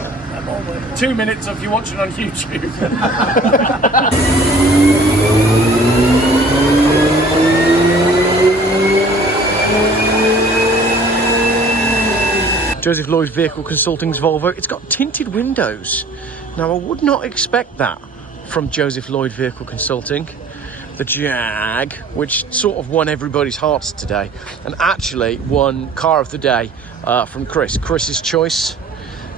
2 minutes if you're watching on YouTube. Joseph Lloyd Vehicle Consulting's Volvo. It's got tinted windows. Now, I would not expect that from Joseph Lloyd Vehicle Consulting. The Jag, which sort of won everybody's hearts today, and actually won car of the day from Chris's choice.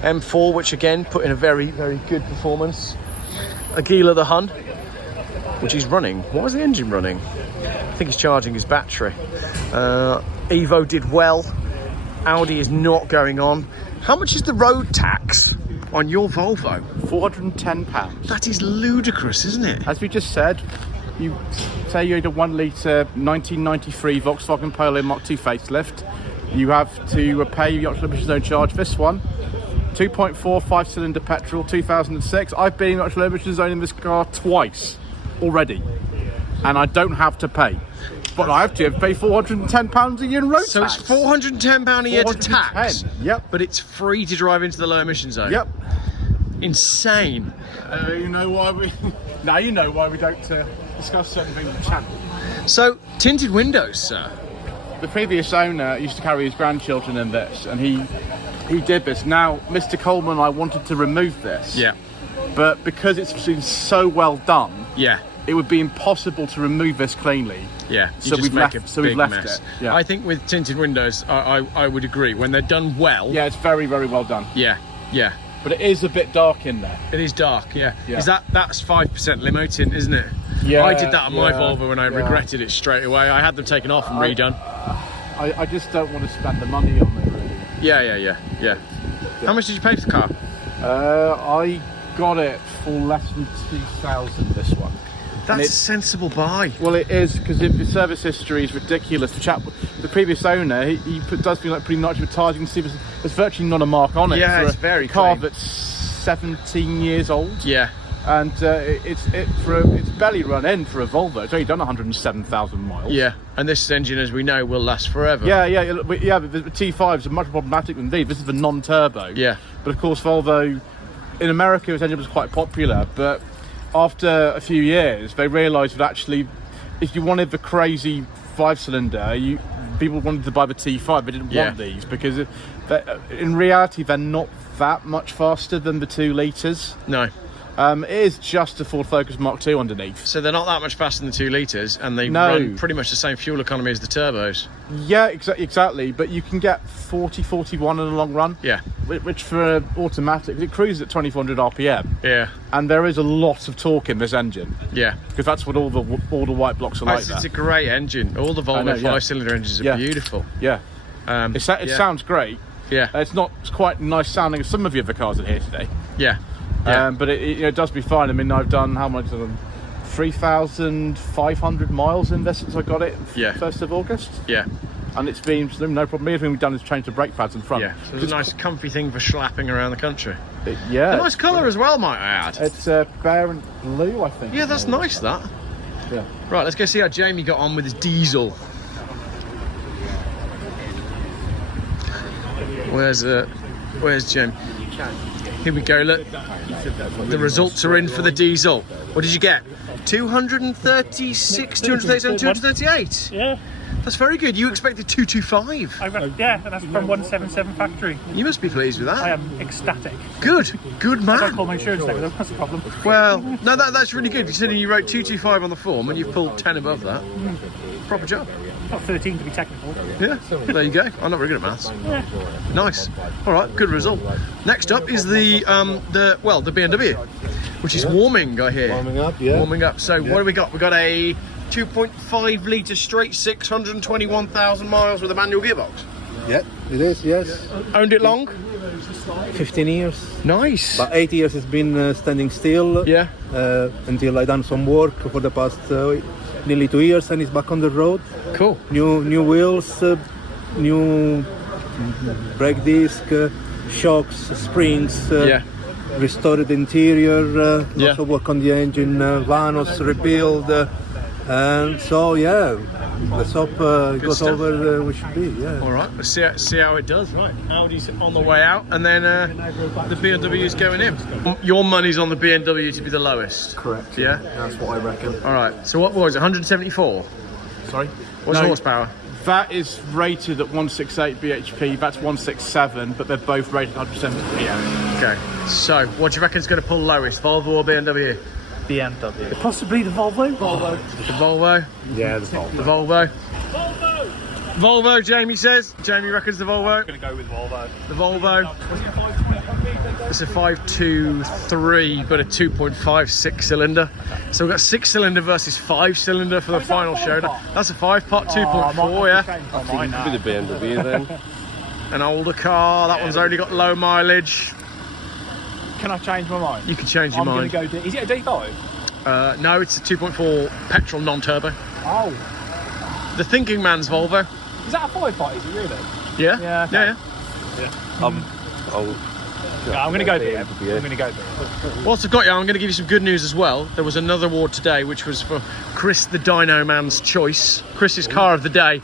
M4, which again put in a very, very good performance. Aguila the Hun, which is running. Why is the engine running? I think he's charging his battery. Evo did well. Audi is not going on. How much is the road tax on your Volvo? £410. That is ludicrous, isn't it? As we just said, you say you had a 1 litre 1993 Volkswagen Polo Mark II facelift. You have to pay your emissions zone charge. This one, 2.4 5-cylinder petrol, 2006. I've been in the emissions zone in this car twice already, and I don't have to pay. But I have to pay £410 a year in road tax. So it's £410 a year to tax? Yep. But it's free to drive into the low emission zone? Yep. Insane. You know why we... Now you know why we don't discuss certain things on the channel. So, tinted windows, sir. The previous owner used to carry his grandchildren in this, and he did this. Now, Mr. Coleman and I wanted to remove this. Yeah. But because it's been so well done, yeah, it would be impossible to remove this cleanly. Yeah, so we've left it. Yeah. I think with tinted windows, I would agree. When they're done well... Yeah, it's very, very well done. Yeah, yeah. But it is a bit dark in there. It is dark, yeah. Yeah. That's 5% limo tint, isn't it? Yeah. I did that on my Volvo and I regretted it straight away. I had them taken off and redone. I just don't want to spend the money on it, really. Yeah. How much did you pay for the car? I got it for less than 2,000, this one. That's a sensible buy. Well, it is, because the service history is ridiculous. The previous owner, he does feel like pretty much retired. You can see there's virtually not a mark on it. Yeah, for it's very car clean. that's 17 years old. Yeah. And it's barely run in for a Volvo. It's only done 107,000 miles. Yeah, and this engine, as we know, will last forever. Yeah. But the T5s are much more problematic than these. This is the non-turbo. Yeah. But of course, Volvo in America, this engine was quite popular, but after a few years, they realised that actually, if you wanted the crazy 5-cylinder, people wanted to buy the T5. They didn't want these because in reality, they're not that much faster than the 2 litres. No. It is just a Ford Focus Mark II underneath. So they're not that much faster than the 2 litres, and they run pretty much the same fuel economy as the turbos. Yeah, exactly. But you can get 40, 41 in the long run. Yeah. Which for automatic, it cruises at 2,400 RPM. Yeah. And there is a lot of torque in this engine. Yeah. Because that's what all the white blocks are like. It's a great engine. All the Volvo 5-cylinder engines are beautiful. Yeah. It sounds great. Yeah. It's not quite nice sounding as some of the other cars that are here today. Yeah. But it does be fine. I mean, I've done how much of them? 3,500 miles in this since I got it 1st of August. Yeah. And it's been no problem. The only thing we've done is change the brake pads in front. Yeah, so it's a nice comfy thing for schlapping around the country. Yeah. A nice colour as well, might I add. It's bear and blue, I think. Yeah, that's nice, that. Yeah. Right, let's go see how Jamie got on with his diesel. Where's Jamie? Here we go, look. The results are in for the diesel. What did you get? 236, 237, 238? Yeah. That's very good. You expected 225. Yeah, that's from 177 factory. You must be pleased with that. I am ecstatic. Good man. I don't call my insurance though, that's the problem. Well, no, that's really good. Considering you wrote 225 on the form and you've pulled 10 above that. Proper job. Not 13 to be technical. Yeah, there you go. I'm not very good at maths. Yeah. Nice. All right, good result. Next up is the BMW, which is warming, I hear. Warming up, yeah. Warming up. So what do we got? We got a 2.5 litre straight 621,000 miles with a manual gearbox. Yeah, it is, yes. Owned it long? 15 years. Nice. But 8 years it's been standing still. Yeah. Until I done some work for the past nearly 2 years, and it's back on the road. Cool. New wheels, new brake disc, shocks, springs. Restored interior. Lots of work on the engine. Vanos rebuild. And so the Saab goes stuff. over where we should be. Yeah. All right, let's see how it does. Right, Audi's on the way out, and then the BMW's going in. Your money's on the BMW to be the lowest. Correct. Yeah, That's what I reckon. all right. So what was it? 174. Sorry? What's No. horsepower? That is rated at 168 bhp, that's 167, but they're both rated 170 PM. Okay. So what do you reckon is going to pull lowest, Volvo or BMW? BMW. Possibly the Volvo? Volvo. The Volvo. Yeah, the Volvo. The Volvo. Volvo, Jamie says. Jamie reckons the Volvo. I'm going to go with Volvo. The Volvo. It's a 523, but a 2.56 cylinder. So we've got 6-cylinder versus 5-cylinder for the final showdown. That's a 5-pot 2.4, yeah. With the BMW then. An older car. That one's only got low mileage. Can I change my mind? You can change your mind. I'm going to go. Is it a D5? No, it's a 2.4 petrol non-turbo. Oh. The thinking man's Volvo. Is that a 5-pot? Is it really? Yeah. Yeah. Okay. Yeah. I'm going to go there. I'm going to go there. Whilst I've got you, I'm going to give you some good news as well. There was another award today, which was for Chris, the Dyno man's choice. Chris's car of the day,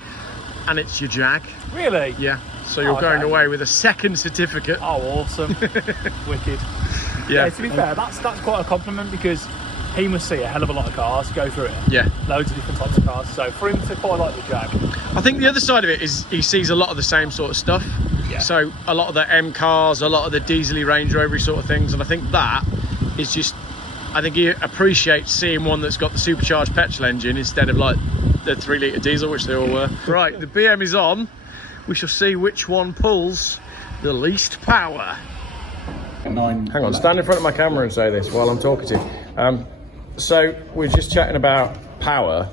and it's your Jag. Really? Yeah. So you're going away with a second certificate. Oh, awesome. Wicked. Yeah. To be fair, that's quite a compliment because he must see a hell of a lot of cars go through it. Yeah. Loads of different types of cars. So for him to quite like the Jag. I think the other side of it is he sees a lot of the same sort of stuff. Yeah. So a lot of the M cars, a lot of the diesely Range Rover sort of things, and I think that is just, I think he appreciates seeing one that's got the supercharged petrol engine instead of like the 3-litre diesel, which they all were. Right, the BM is on. We shall see which one pulls the least power. Hang on, stand in front of my camera and say this while I'm talking to you. So we're just chatting about power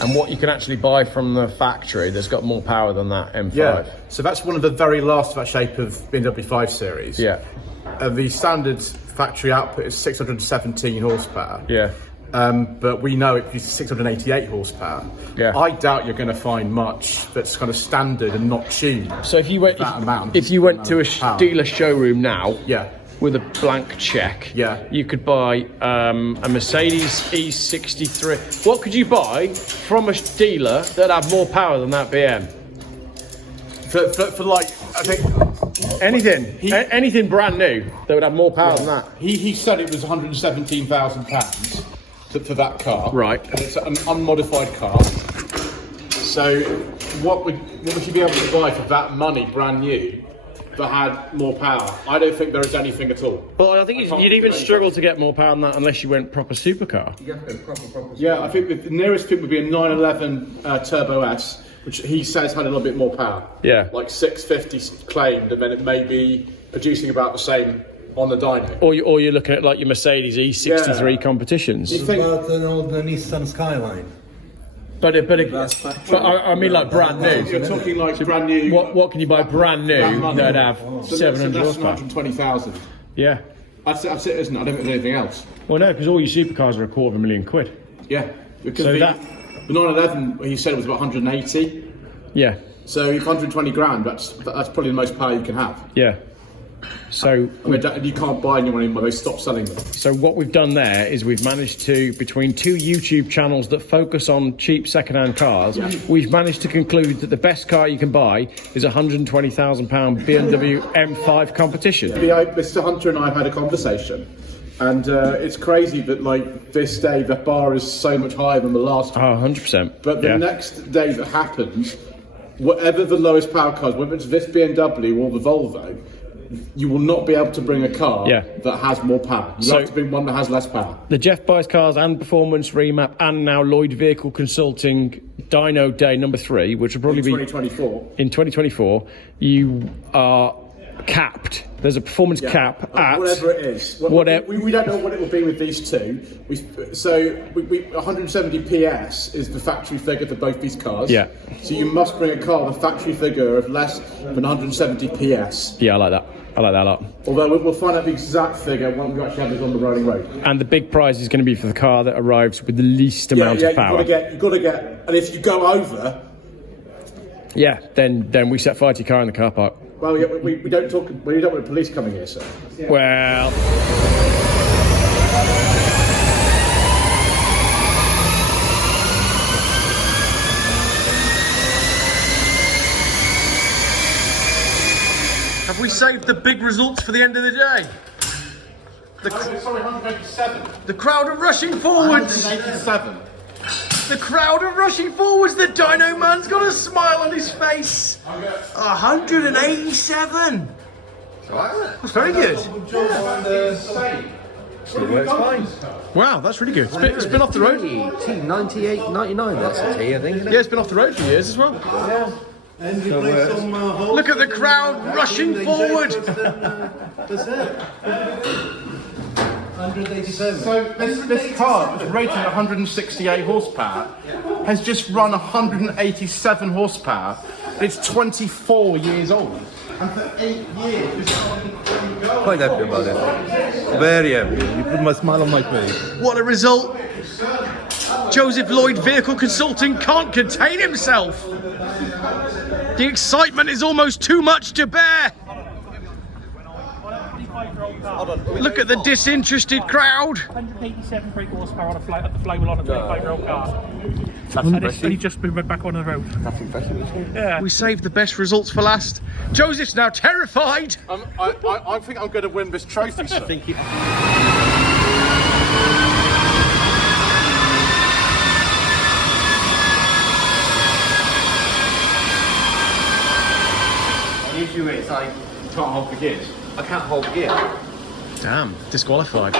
and what you can actually buy from the factory that's got more power than that M5. Yeah, so that's one of the very last of that shape of BMW 5 Series. Yeah. The standard factory output is 617 horsepower. Yeah. But we know it's 688 horsepower. Yeah. I doubt you're going to find much that's kind of standard and not tuned. So if you went, if you went to a dealer showroom now, with a blank check, you could buy a Mercedes E63. What could you buy from a dealer that had more power than that BM? For like, I think anything brand new that would have more power than that. He said it was £117,000 for that car. Right. And it's an unmodified car. So what would you be able to buy for that money, brand new, that had more power? I don't think there is anything at all. Well, I think you'd even struggle to get more power than that unless you went proper supercar. Yeah, I think the nearest thing would be a 911 Turbo S, which he says had a little bit more power. Yeah. Like 650 claimed, and then it may be producing about the same on the dyno. Or you're looking at like your Mercedes E63 competitions. What about an old Nissan Skyline? But I mean like brand new. You're talking like brand new. What can you buy brand new that'd have 700 horsepower? 120,000. Yeah. That's it, isn't it? I don't think there's anything else. Well, no, because all your supercars are £250,000. Yeah. Because So the 911, he said it was about 180. Yeah. So if 120 grand, that's probably the most power you can have. Yeah. So I mean, you can't buy anyone anymore, they stopped selling them. So what we've done there is we've managed to, between two YouTube channels that focus on cheap second-hand cars, we've managed to conclude that the best car you can buy is a £120,000 BMW M5 Competition. Mr. Hunter and I have had a conversation, and it's crazy that like this day the bar is so much higher than the last one. Oh, 100%. But the next day that happens, whatever the lowest power car is, whether it's this BMW or the Volvo, you will not be able to bring a car that has more power. You have to bring one that has less power. The Geoff buys cars and Performance Remap and now Lloyd Vehicle Consulting Dyno Day number 3, which will probably in 2024. In 2024, you are capped. There's a performance cap at whatever it is. We don't know what it will be with these two. 170 PS is the factory figure for both these cars. Yeah. So you must bring a car with a factory figure of less than 170 PS. Yeah, I like that. I like that a lot. Although we'll find out the exact figure when we actually have this on the rolling road. And the big prize is going to be for the car that arrives with the least amount of power. You've got to get, and if you go over, then we set fire to your car in the car park. Well, we don't talk. We don't want the police coming here, sir. Well. Have we saved the big results for the end of the day? Sorry, 187. The crowd are rushing forwards. 187. The crowd are rushing forwards. The Dyno man's got a smile on his face. 187. That's very good. Still works fine. Wow, that's really good. It's been off the road. T98, 99, that's a T, I think. Yeah, it's been off the road for years as well. Yeah. Look at the crowd rushing forward. So this car, which is rated 168 horsepower, has just run 187 horsepower. It's 24 years old. And for 8 years, this car has been going. Quite happy about it. Very happy. You put my smile on my face. What a result. Joseph Lloyd Vehicle Consulting can't contain himself. The excitement is almost too much to bear. Look at the disinterested crowd. 187 brake horsepower on the flywheel on a 25-year-old car. That's and impressive. it's just been back on the road. That's impressive. Yeah. We saved the best results for last. Joseph's now terrified. I think I'm going to win this trophy, sir. The issue is I can't hold the gears. I can't hold the gear. Damn, disqualified.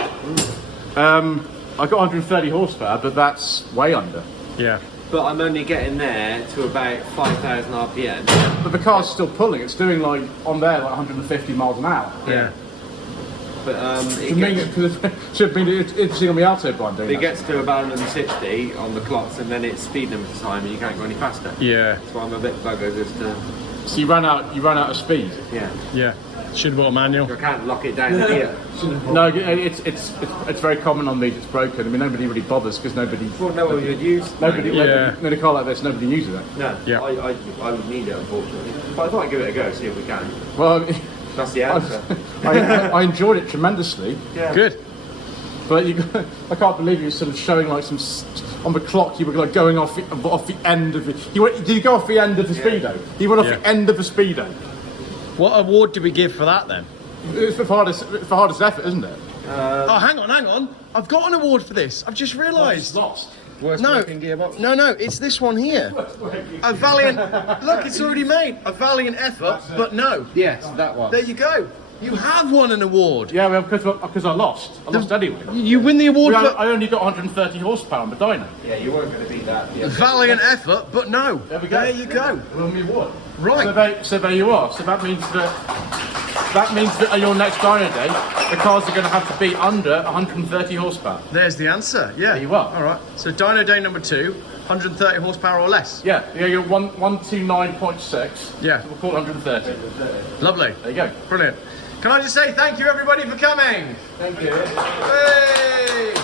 I got 130 horsepower, but that's way under. Yeah. But I'm only getting there to about 5,000 RPM. But the car's still pulling. It's doing like on there like 150 miles an hour. Yeah. But it's interesting on the autobahn doing it gets to about 160 on the clocks, and then it's speed limit time, and you can't go any faster. Yeah. So I'm a bit buggered as to. So you ran out of speed. Yeah. Yeah. Should have bought a manual. I can't lock it down here. No, it's very common on these. It's broken. I mean, nobody really bothers because nobody. Well, no one would use. Nobody. Yeah. In a car like this, nobody uses it. No. Yeah. I would need it, unfortunately. But I thought I'd give it a go, see if we can. Well, that's the answer. I enjoyed it tremendously. Yeah. Good. But I can't believe you were sort of showing like some on the clock. You were like going off the end of it. Did you go off the end of the speedo? You went off the end of the speedo. What award do we give for that then? It's the hardest effort, isn't it? Oh, hang on. I've got an award for this. I've just realised. Lost. Worst working gearbox? No, it's this one here. A valiant. Look, it's already made. A valiant effort, but no. Yes, that one. There you go. You have won an award. Yeah, well, because I lost. I lost anyway. You win the award for... I only got 130 horsepower on the Dyno. Yeah, you weren't going to beat that. A valiant effort, but no. There we go. There you go. Won the award. Right. So there you are. So that means that on your next Dyno day, the cars are going to have to be under 130 horsepower. There's the answer. Yeah. There you are. All right. So Dyno day number 2, 130 horsepower or less. Yeah. You're 129.6. Yeah. So we'll call it 130. Lovely. There you go. Brilliant. Can I just say thank you everybody for coming? Thank you. Hey!